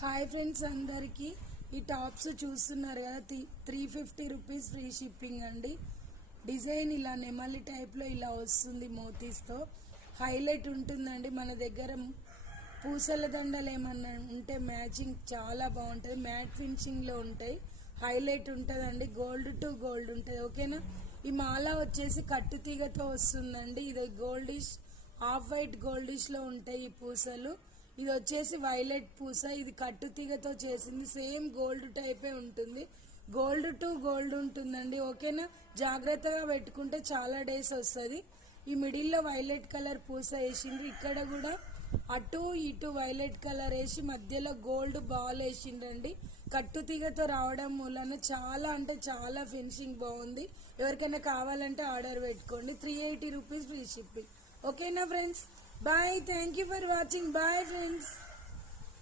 Hi friends, అందరికీ ఈ tops చూస్తున్నారు కదా, 350 రూపీస్ ఫ్రీ షిప్పింగ్ అండి. డిజైన్ ఇలా నెమలి టైప్లో ఇలా వస్తుంది, మోతీస్తో హైలైట్ ఉంటుందండి. మన దగ్గర పూసల దండలు ఏమన్నా ఉంటే మ్యాచింగ్ చాలా బాగుంటుంది. మ్యాట్ ఫినిషింగ్లో ఉంటాయి, హైలైట్ ఉంటుందండి. గోల్డ్ టు గోల్డ్ ఉంటుంది, ఓకేనా. ఈ మాల వచ్చేసి కట్టు తీగతో వస్తుందండి. ఇది గోల్డిష్, హాఫ్ వైట్ గోల్డిష్లో ఉంటాయి ఈ పూసలు. ఇది వచ్చేసి వైలెట్ పూస, ఇది కట్టు తీగతో చేసింది. సేమ్ గోల్డ్ టైపే ఉంటుంది, గోల్డ్ టు గోల్డ్ ఉంటుందండి, ఓకేనా. జాగ్రత్తగా పెట్టుకుంటే చాలా డేస్ వస్తుంది. ఈ మిడిల్లో వైలెట్ కలర్ పూస వేసింది, ఇక్కడ కూడా అటు ఇటు వైలెట్ కలర్ వేసి మధ్యలో గోల్డ్ బాల్ వేసిండండి. కట్టు తీగతో రావడం మూలన చాలా అంటే చాలా ఫినిషింగ్ బాగుంది. ఎవరికైనా కావాలంటే ఆర్డర్ పెట్టుకోండి. 380 రూపీస్ ఫ్రీ షిప్పింగ్, ఓకేనా friends. Bye. Thank you for watching. Bye friends.